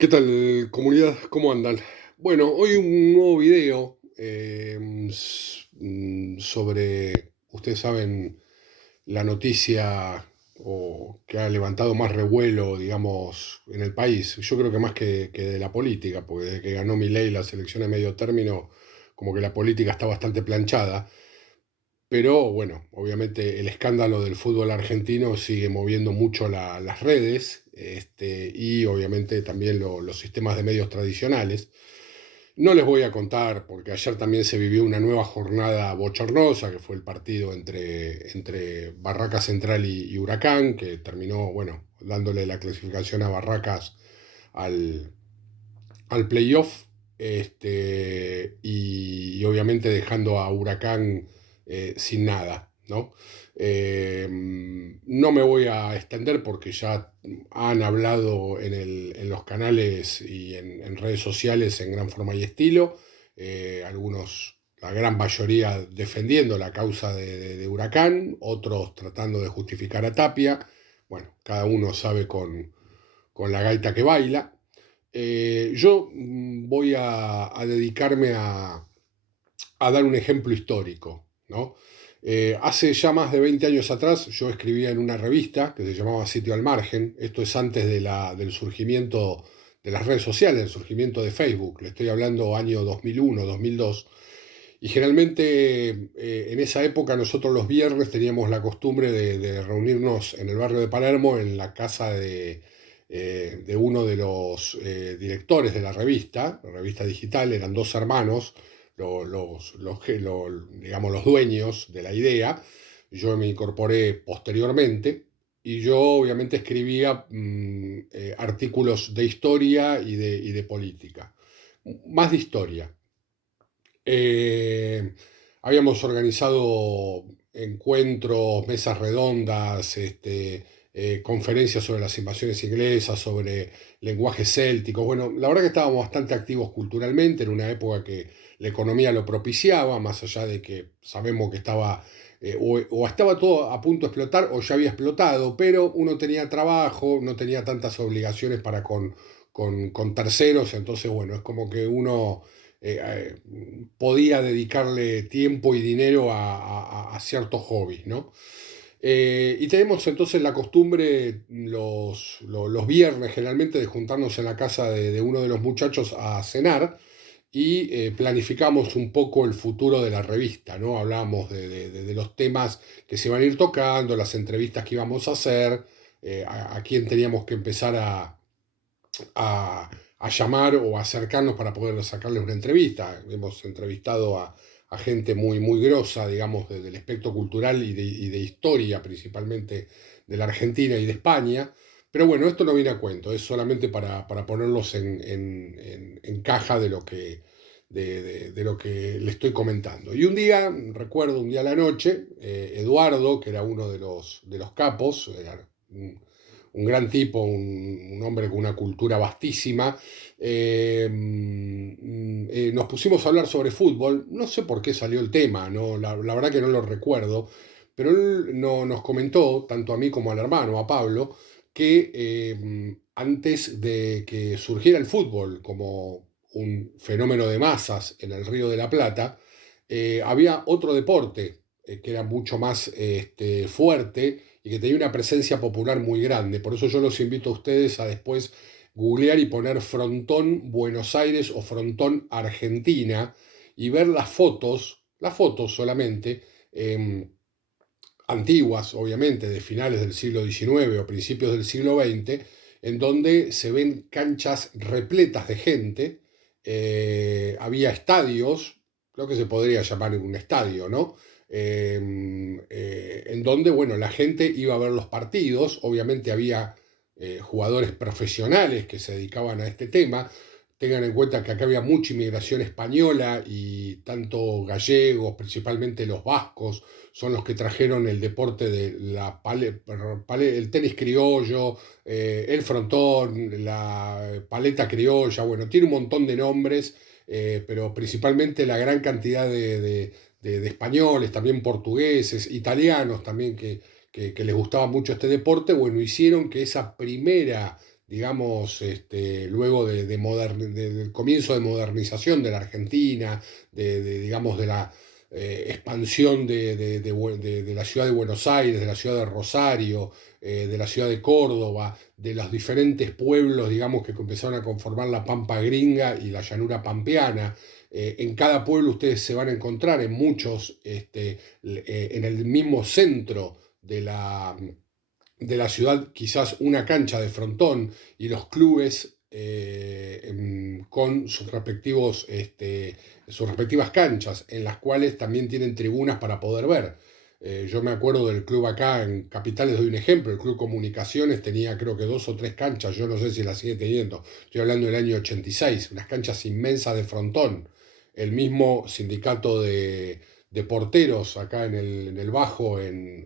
¿Qué tal, comunidad? ¿Cómo andan? Bueno, hoy un nuevo video sobre, ustedes saben, la noticia o que ha levantado más revuelo, digamos, en el país. Yo creo que más que de la política, porque desde que ganó Milei las elecciones a medio término, como que la política está bastante planchada. Pero bueno, obviamente el escándalo del fútbol argentino sigue moviendo mucho las redes, y obviamente también los sistemas de medios tradicionales. No les voy a contar, porque ayer también se vivió una nueva jornada bochornosa, que fue el partido entre Barracas Central y Huracán, que terminó, bueno, dándole la clasificación a Barracas al, al playoff, y obviamente dejando a Huracán sin nada, ¿no? No me voy a extender porque ya han hablado en los canales y en redes sociales en gran forma y estilo, algunos, la gran mayoría defendiendo la causa de Huracán, otros tratando de justificar a Tapia. Bueno, cada uno sabe con la gaita que baila. Yo voy a dedicarme a dar un ejemplo histórico, ¿no? Hace ya más de 20 años atrás yo escribía en una revista que se llamaba Sitio al Margen. Esto es antes del surgimiento de las redes sociales, del surgimiento de Facebook. Le estoy hablando año 2001, 2002. Y generalmente en esa época nosotros los viernes teníamos la costumbre de reunirnos en el barrio de Palermo, en la casa de uno de los directores de la revista digital. Eran dos hermanos, digamos, los dueños de la idea. Yo me incorporé posteriormente y yo obviamente escribía artículos de historia y de política, más de historia. Eh, Habíamos organizado encuentros, mesas redondas, conferencias sobre las invasiones inglesas, sobre lenguajes célticos. Bueno, la verdad que estábamos bastante activos culturalmente en una época que la economía lo propiciaba, más allá de que sabemos que estaba, o estaba todo a punto de explotar o ya había explotado, pero uno tenía trabajo, no tenía tantas obligaciones para con terceros. Entonces, bueno, es como que uno podía dedicarle tiempo y dinero a ciertos hobbies, ¿no? Y tenemos entonces la costumbre los viernes generalmente de juntarnos en la casa de uno de los muchachos a cenar y planificamos un poco el futuro de la revista, ¿no? Hablamos de los temas que se van a ir tocando, las entrevistas que íbamos a hacer, a quién teníamos que empezar a llamar o acercarnos para poder sacarles una entrevista. Hemos entrevistado a gente muy grosa, digamos, del espectro cultural y de historia, principalmente de la Argentina y de España. Pero bueno, esto no viene a cuento, es solamente para ponerlos en caja de lo que le estoy comentando. Y un día, recuerdo un día a la noche, Eduardo, que era uno de los capos, era un gran tipo, un hombre con una cultura vastísima. Nos pusimos a hablar sobre fútbol. No sé por qué salió el tema, ¿no? La verdad que no lo recuerdo, pero él no, nos comentó, tanto a mí como al hermano, a Pablo, que antes de que surgiera el fútbol como un fenómeno de masas en el Río de la Plata, había otro deporte que era mucho más fuerte y que tenía una presencia popular muy grande. Por eso yo los invito a ustedes a después googlear y poner Frontón Buenos Aires o Frontón Argentina y ver las fotos solamente, antiguas, obviamente, de finales del siglo XIX o principios del siglo XX, en donde se ven canchas repletas de gente. Había estadios, lo que se podría llamar un estadio, ¿no? En donde, bueno, la gente iba a ver los partidos. Obviamente había jugadores profesionales que se dedicaban a este tema. Tengan en cuenta que acá había mucha inmigración española y tanto gallegos, principalmente los vascos, son los que trajeron el deporte de el tenis criollo, el frontón, la paleta criolla. Bueno, tiene un montón de nombres, pero principalmente la gran cantidad de españoles, también portugueses, italianos también que les gustaba mucho este deporte. Bueno, hicieron que esa primera digamos, luego del comienzo de modernización de la Argentina, digamos, de la expansión de la ciudad de Buenos Aires, de la ciudad de Rosario, de la ciudad de Córdoba, de los diferentes pueblos, digamos, que empezaron a conformar la Pampa Gringa y la llanura pampeana. En cada pueblo ustedes se van a encontrar en muchos, en el mismo centro de la ciudad, quizás una cancha de frontón y los clubes con sus respectivas canchas, en las cuales también tienen tribunas para poder ver. Yo me acuerdo del club acá en Capital, les doy un ejemplo, el Club Comunicaciones tenía creo que 2 o 3 canchas, yo no sé si las sigue teniendo, estoy hablando del año 86, unas canchas inmensas de frontón. El mismo sindicato de porteros acá en el Bajo, el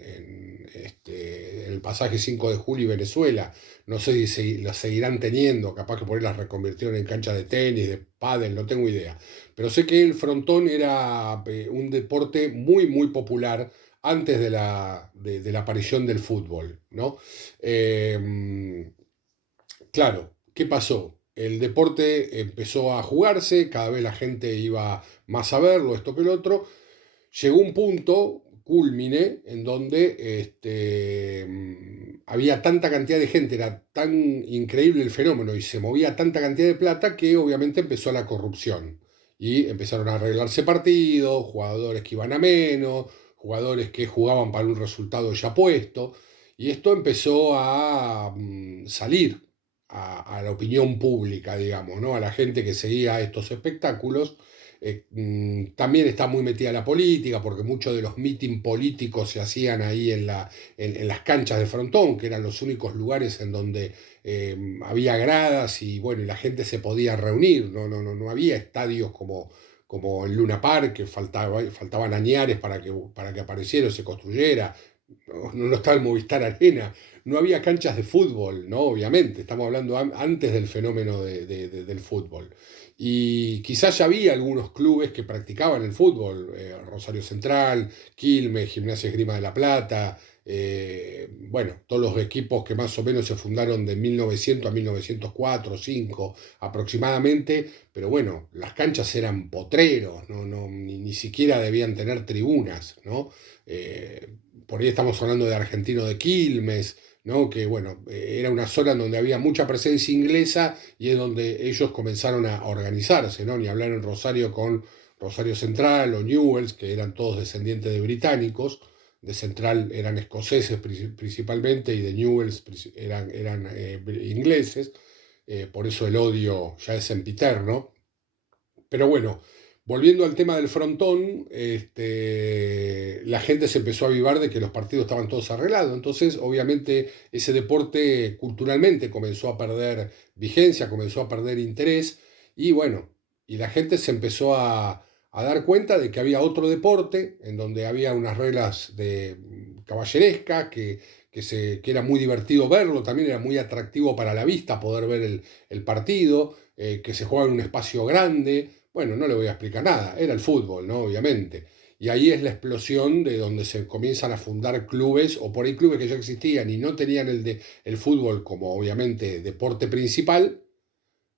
pasaje 5 de Julio y Venezuela. No sé si las seguirán teniendo, capaz que por ahí las reconvirtieron en cancha de tenis, de pádel, no tengo idea. Pero sé que el frontón era un deporte muy, muy popular antes de la aparición del fútbol, ¿no? Claro, ¿qué pasó? El deporte empezó a jugarse, cada vez la gente iba más a verlo, esto que el otro. Llegó un punto culmine en donde había tanta cantidad de gente, era tan increíble el fenómeno y se movía tanta cantidad de plata que obviamente empezó la corrupción. Y empezaron a arreglarse partidos, jugadores que iban a menos, jugadores que jugaban para un resultado ya puesto. Y esto empezó a salir a la opinión pública, digamos, ¿no? A la gente que seguía estos espectáculos. También está muy metida la política, porque muchos de los mítines políticos se hacían ahí en las canchas de frontón, que eran los únicos lugares en donde había gradas y bueno, y la gente se podía reunir. No había estadios como el Luna Park, que faltaban añares para que apareciera o se construyera. No estaba el Movistar Arena, no había canchas de fútbol, ¿no? Obviamente, estamos hablando antes del fenómeno del fútbol. Y quizás ya había algunos clubes que practicaban el fútbol, Rosario Central, Quilmes, Gimnasia Esgrima de la Plata, bueno, todos los equipos que más o menos se fundaron de 1900 a 1904, 5 aproximadamente, pero bueno, las canchas eran potreros, ni siquiera debían tener tribunas, ¿no? Por ahí estamos hablando de Argentino de Quilmes, ¿no? Que bueno, era una zona donde había mucha presencia inglesa y es donde ellos comenzaron a organizarse, ¿no? Ni hablar en Rosario con Rosario Central o Newells, que eran todos descendientes de británicos. De Central eran escoceses principalmente y de Newells eran ingleses. Por eso el odio ya es sempiterno. Pero bueno, volviendo al tema del frontón, la gente se empezó a avivar de que los partidos estaban todos arreglados. Entonces, obviamente, ese deporte culturalmente comenzó a perder vigencia, comenzó a perder interés. Y bueno, y la gente se empezó a dar cuenta de que había otro deporte en donde había unas reglas de caballerescas, que era muy divertido verlo, también era muy atractivo para la vista poder ver el partido, que se jugaba en un espacio grande. Bueno, no le voy a explicar nada, era el fútbol, ¿no? Obviamente. Y ahí es la explosión de donde se comienzan a fundar clubes, o por ahí clubes que ya existían y no tenían el fútbol como obviamente deporte principal,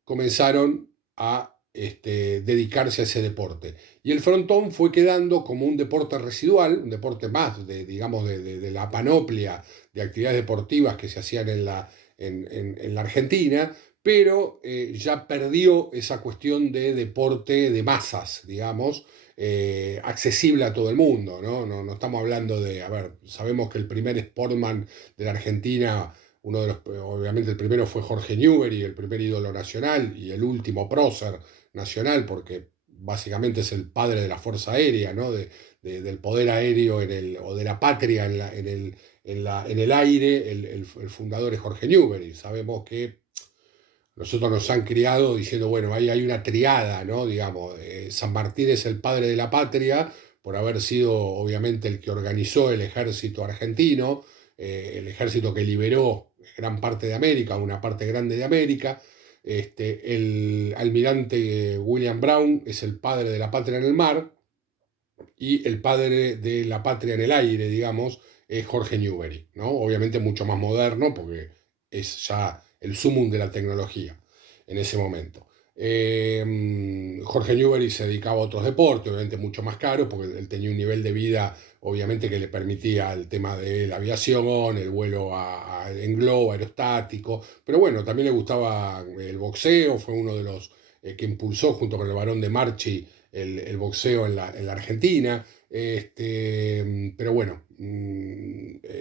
comenzaron a dedicarse a ese deporte. Y el frontón fue quedando como un deporte residual, un deporte más digamos, de la panoplia de actividades deportivas que se hacían en la Argentina, pero ya perdió esa cuestión de deporte de masas, digamos, accesible a todo el mundo, ¿no? No estamos hablando de, a ver, sabemos que el primer sportman de la Argentina, uno de los, obviamente el primero fue Jorge Newbery, el primer ídolo nacional, y el último prócer nacional, porque básicamente es el padre de la Fuerza Aérea, ¿no? Del poder aéreo o de la patria en el aire, el fundador es Jorge Newbery. Sabemos que nosotros nos han criado diciendo, bueno, ahí hay una triada, ¿no? Digamos, San Martín es el padre de la patria, por haber sido obviamente el que organizó el ejército argentino, el ejército que liberó gran parte de América, una parte grande de América. El almirante William Brown es el padre de la patria en el mar y el padre de la patria en el aire, digamos, es Jorge Newbery, ¿no? Obviamente mucho más moderno porque es ya el sumum de la tecnología en ese momento. Jorge Newbery se dedicaba a otros deportes, obviamente mucho más caros, porque él tenía un nivel de vida, obviamente, que le permitía el tema de la aviación, el vuelo en globo, aerostático, pero bueno, también le gustaba el boxeo, fue uno de los que impulsó junto con el Barón de Marchi el boxeo en la Argentina. Pero bueno,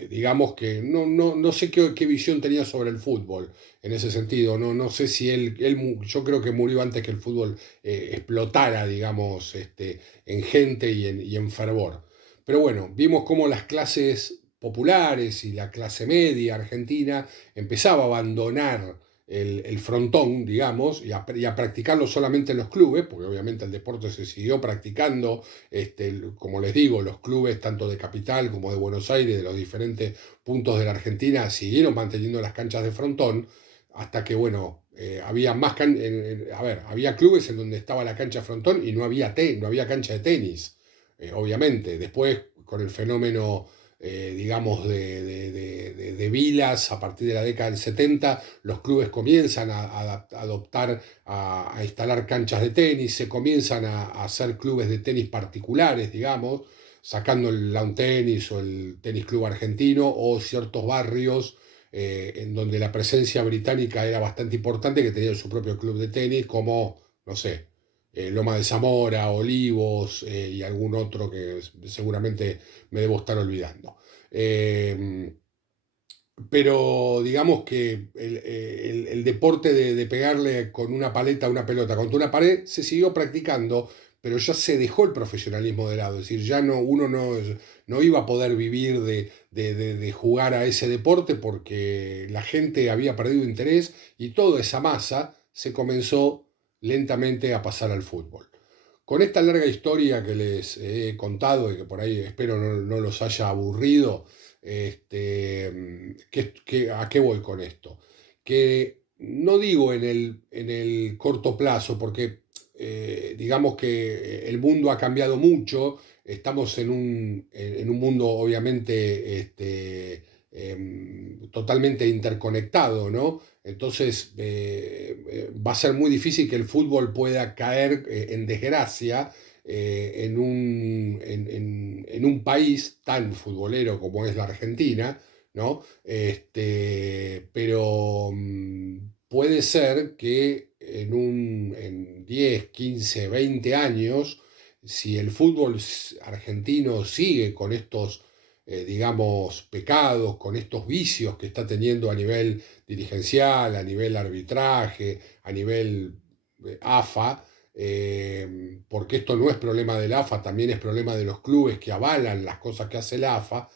digamos que no sé qué visión tenía sobre el fútbol en ese sentido. No sé si yo creo que murió antes que el fútbol explotara, digamos, en gente y en fervor. Pero bueno, vimos cómo las clases populares y la clase media argentina empezaba a abandonar el frontón, digamos, y a practicarlo solamente en los clubes, porque obviamente el deporte se siguió practicando, como les digo, los clubes tanto de Capital como de Buenos Aires, de los diferentes puntos de la Argentina, siguieron manteniendo las canchas de frontón, hasta que, bueno, había más a ver, había clubes en donde estaba la cancha de frontón y no había cancha de tenis, obviamente. Después, con el fenómeno, digamos, de Vilas, a partir de la década del 70, los clubes comienzan a adoptar, a instalar canchas de tenis, se comienzan a hacer clubes de tenis particulares, digamos, sacando el lawn tenis o el tenis club argentino o ciertos barrios en donde la presencia británica era bastante importante, que tenían su propio club de tenis, como, no sé, Loma de Zamora, Olivos y algún otro que seguramente me debo estar olvidando. Eh, pero digamos que el deporte de pegarle con una paleta a una pelota contra una pared se siguió practicando, pero ya se dejó el profesionalismo de lado. Es decir, ya uno no iba a poder vivir de jugar a ese deporte porque la gente había perdido interés y toda esa masa se comenzó lentamente a pasar al fútbol. Con esta larga historia que les he contado y que por ahí espero no los haya aburrido, ¿a qué voy con esto? Que no digo en el corto plazo, porque digamos que el mundo ha cambiado mucho, estamos en un mundo obviamente totalmente interconectado, ¿no? Entonces va a ser muy difícil que el fútbol pueda caer en desgracia en un país tan futbolero como es la Argentina, ¿no? Pero puede ser que en 10, 15, 20 años, si el fútbol argentino sigue con estos, digamos, pecados, con estos vicios que está teniendo a nivel dirigencial, a nivel arbitraje, a nivel AFA, porque esto no es problema del AFA, también es problema de los clubes que avalan las cosas que hace el AFA,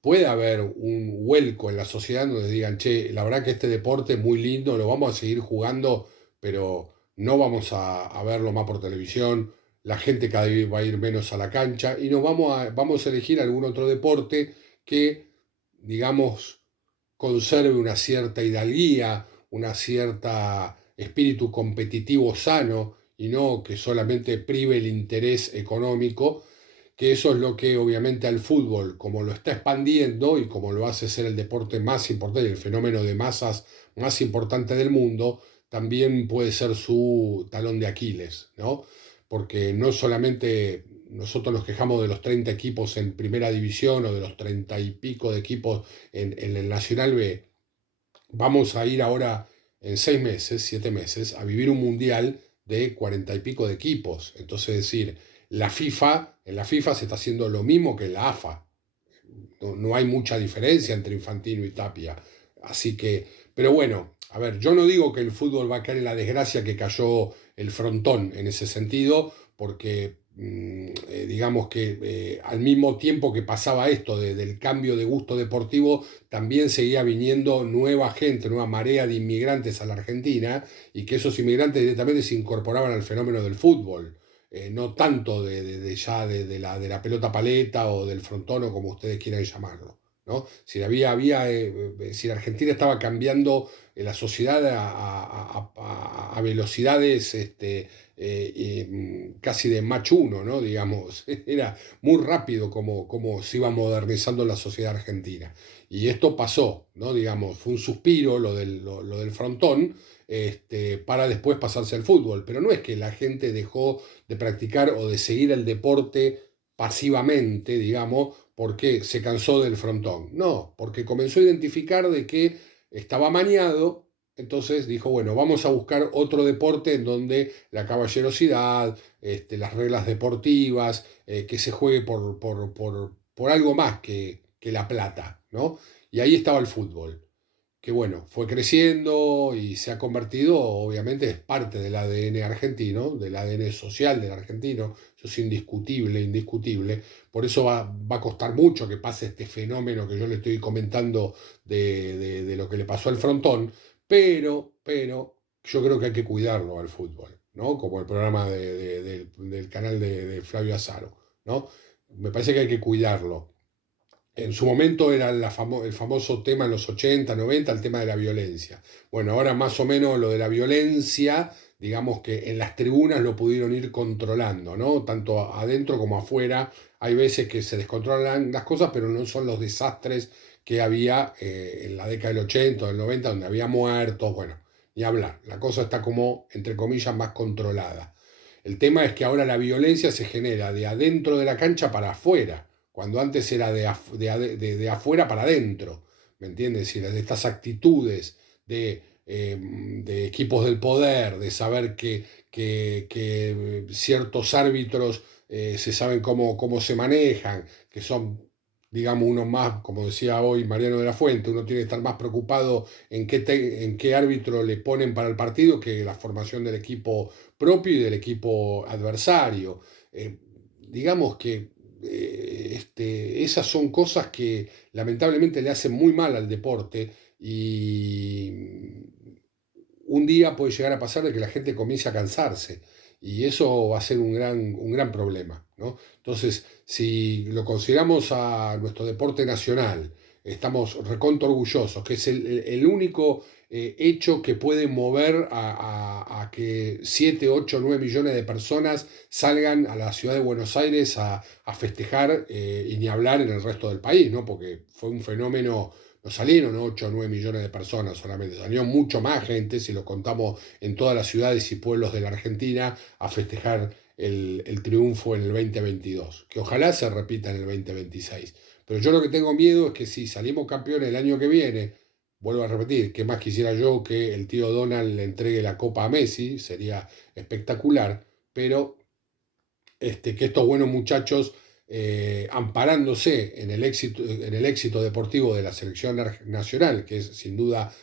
puede haber un vuelco en la sociedad donde digan, che, la verdad que este deporte es muy lindo, lo vamos a seguir jugando, pero no vamos a verlo más por televisión, la gente cada vez va a ir menos a la cancha y vamos a elegir algún otro deporte que, digamos, conserve una cierta hidalguía, una cierta espíritu competitivo sano y no que solamente prive el interés económico, que eso es lo que obviamente al fútbol, como lo está expandiendo y como lo hace ser el deporte más importante, el fenómeno de masas más importante del mundo, también puede ser su talón de Aquiles, ¿no? Porque no solamente nosotros nos quejamos de los 30 equipos en primera división o de los 30 y pico de equipos en el Nacional B, vamos a ir ahora en 6 meses, 7 meses, a vivir un mundial de 40 y pico de equipos. Entonces, es decir, en la FIFA se está haciendo lo mismo que en la AFA. No hay mucha diferencia entre Infantino y Tapia. Así que, pero bueno, a ver, yo no digo que el fútbol va a caer en la desgracia que cayó el frontón en ese sentido, porque digamos que al mismo tiempo que pasaba esto del cambio de gusto deportivo, también seguía viniendo nueva gente, nueva marea de inmigrantes a la Argentina, y que esos inmigrantes directamente se incorporaban al fenómeno del fútbol. No tanto ya de la pelota paleta o del frontón o como ustedes quieran llamarlo, ¿no? Si la Argentina estaba cambiando la sociedad a velocidades casi de Mach 1, ¿no? Digamos, era muy rápido como se iba modernizando la sociedad argentina. Y esto pasó, ¿no? Digamos, fue un suspiro lo del frontón, para después pasarse al fútbol. Pero no es que la gente dejó de practicar o de seguir el deporte pasivamente, digamos, porque se cansó del frontón. No, porque comenzó a identificar de que estaba maniado, entonces dijo, bueno, vamos a buscar otro deporte en donde la caballerosidad, las reglas deportivas, que se juegue por algo más que la plata, ¿no? Y ahí estaba el fútbol, que bueno, fue creciendo y se ha convertido, obviamente es parte del ADN argentino, del ADN social del argentino, eso es indiscutible, indiscutible. Por eso va a costar mucho que pase este fenómeno que yo le estoy comentando de lo que le pasó al frontón, pero yo creo que hay que cuidarlo al fútbol, ¿no? Como el programa del canal de Flavio Azaro, ¿no? Me parece que hay que cuidarlo. En su momento era el famoso tema en los 80 90 el tema de la violencia. Bueno, ahora más o menos lo de la violencia, digamos que en las tribunas lo pudieron ir controlando, ¿no? Tanto adentro como afuera. Hay veces que se descontrolan las cosas, pero no son los desastres que había en la década del 80 o del 90, donde había muertos, bueno, ni hablar. La cosa está como, entre comillas, más controlada. El tema es que ahora la violencia se genera de adentro de la cancha para afuera, cuando antes era de afuera para adentro, ¿me entiendes? Y de estas actitudes de equipos del poder, de saber que ciertos árbitros se saben cómo se manejan, que son, digamos, uno más, como decía hoy Mariano de la Fuente, uno tiene que estar más preocupado en qué árbitro le ponen para el partido que la formación del equipo propio y del equipo adversario. Digamos que esas son cosas que lamentablemente le hacen muy mal al deporte y un día puede llegar a pasar de que la gente comience a cansarse y eso va a ser un gran problema, ¿no? Entonces, si lo consideramos a nuestro deporte nacional, estamos recontra orgullosos, que es el único hecho que puede mover a que 7 8 9 millones de personas salgan a la ciudad de Buenos Aires a festejar, y ni hablar en el resto del país, ¿no? Porque fue un fenómeno, no salieron 8 o 9 millones de personas solamente, salió mucho más gente si lo contamos en todas las ciudades y pueblos de la Argentina a festejar el triunfo en el 2022, que ojalá se repita en el 2026. Pero yo lo que tengo miedo es que si salimos campeones el año que viene, vuelvo a repetir, que más quisiera yo que el tío Donald le entregue la copa a Messi, sería espectacular, pero que estos buenos muchachos, amparándose en el éxito deportivo de la selección nacional, que es sin duda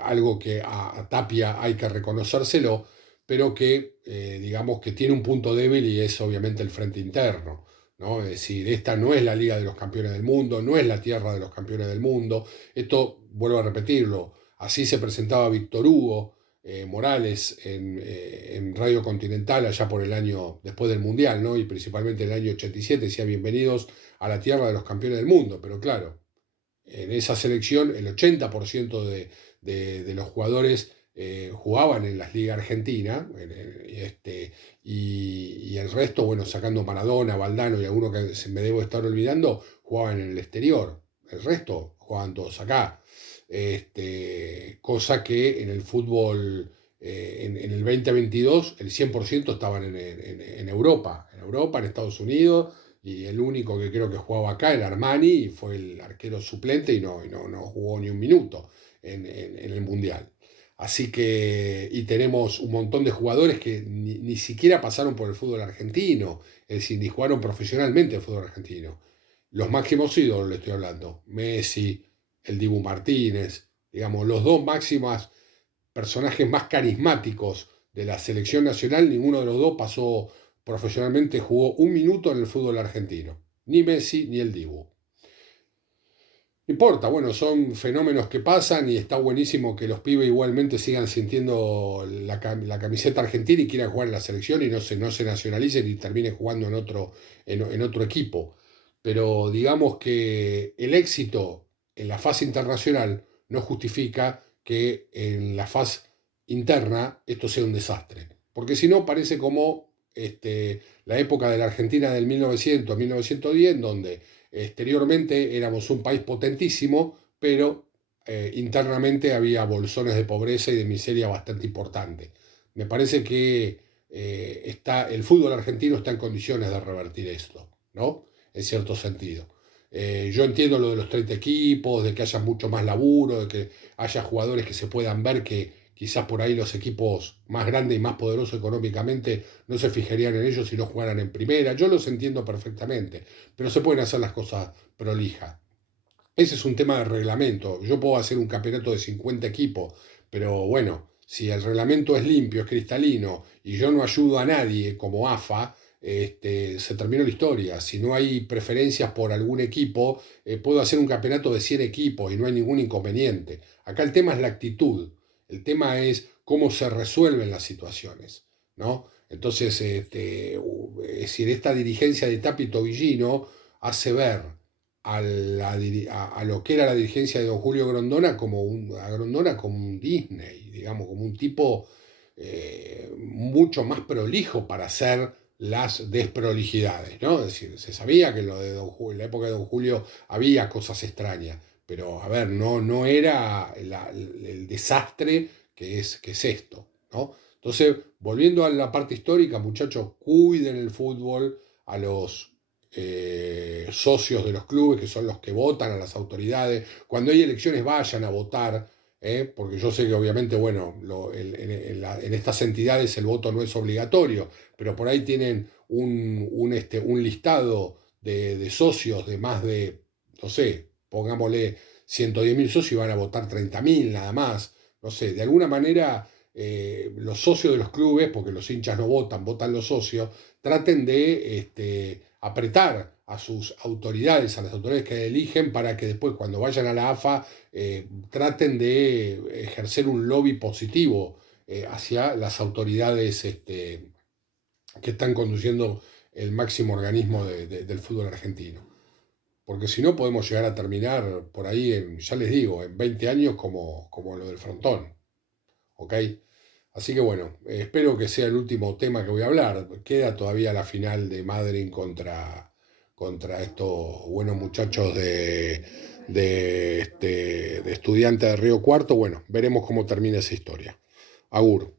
algo que a Tapia hay que reconocérselo, pero que digamos que tiene un punto débil y es obviamente el frente interno. ¿No? Es decir, esta no es la Liga de los Campeones del Mundo, no es la tierra de los campeones del mundo. Esto, vuelvo a repetirlo, así se presentaba Víctor Hugo Morales en Radio Continental allá por el año después del Mundial, ¿no? Y principalmente en el año 87, decía bienvenidos a la tierra de los campeones del mundo, pero claro, en esa selección el 80% de los jugadores jugaban en las ligas argentinas, y el resto, bueno, sacando Maradona, Valdano y alguno que se me debo estar olvidando, jugaban en el exterior. El resto jugaban todos acá. Cosa que en el fútbol, en el 2022, el 100% estaban en Europa, en Estados Unidos, y el único que creo que jugaba acá era Armani, y fue el arquero suplente y no jugó ni un minuto en el Mundial. Así que, y tenemos un montón de jugadores que ni siquiera pasaron por el fútbol argentino, es decir, ni jugaron profesionalmente el fútbol argentino. Los máximos ídolos, le estoy hablando, Messi, el Dibu Martínez, digamos, los dos máximos personajes más carismáticos de la selección nacional, ninguno de los dos pasó profesionalmente, jugó un minuto en el fútbol argentino, ni Messi ni el Dibu. No importa, bueno, son fenómenos que pasan y está buenísimo que los pibes igualmente sigan sintiendo la camiseta argentina y quieran jugar en la selección y no se nacionalicen y terminen jugando en otro equipo. Pero digamos que el éxito en la fase internacional no justifica que en la fase interna esto sea un desastre. Porque si no, parece como la época de la Argentina del 1900 1910, donde exteriormente éramos un país potentísimo, pero internamente había bolsones de pobreza y de miseria bastante importante. Me parece que el fútbol argentino está en condiciones de revertir esto, ¿no? En cierto sentido. Yo entiendo lo de los 30 equipos, de que haya mucho más laburo, de que haya jugadores que se puedan ver que quizás por ahí los equipos más grandes y más poderosos económicamente no se fijarían en ellos si no jugaran en primera. Yo los entiendo perfectamente, pero se pueden hacer las cosas prolijas. Ese es un tema de reglamento. Yo puedo hacer un campeonato de 50 equipos, pero bueno, si el reglamento es limpio, es cristalino, y yo no ayudo a nadie como AFA, se terminó la historia. Si no hay preferencias por algún equipo, puedo hacer un campeonato de 100 equipos y no hay ningún inconveniente. Acá el tema es la actitud, el tema es cómo se resuelven las situaciones, ¿no? Entonces, es decir, esta dirigencia de Tapi Tobillino hace ver a lo que era la dirigencia de don Julio Grondona a Grondona como un Disney, digamos, como un tipo mucho más prolijo para hacer las desprolijidades, ¿no? Es decir, se sabía que en la época de don Julio había cosas extrañas, pero a ver, no era el desastre que es esto, ¿no? Entonces, volviendo a la parte histórica, muchachos, cuiden el fútbol, a los socios de los clubes, que son los que votan a las autoridades. Cuando hay elecciones vayan a votar, porque yo sé que obviamente, bueno, en estas entidades el voto no es obligatorio, pero por ahí tienen un listado de socios de más de, no sé, pongámosle 110.000 socios y van a votar 30.000 nada más. No sé, de alguna manera los socios de los clubes, porque los hinchas no votan, votan los socios, traten de apretar a las autoridades que eligen, para que después cuando vayan a la AFA traten de ejercer un lobby positivo hacia las autoridades que están conduciendo el máximo organismo del fútbol argentino. Porque si no podemos llegar a terminar por ahí, ya les digo, en 20 años como lo del frontón. ¿Ok? Así que bueno, espero que sea el último tema que voy a hablar. Queda todavía la final de Madrid contra estos buenos muchachos de Estudiantes de Río Cuarto. Bueno, veremos cómo termina esa historia. Agur.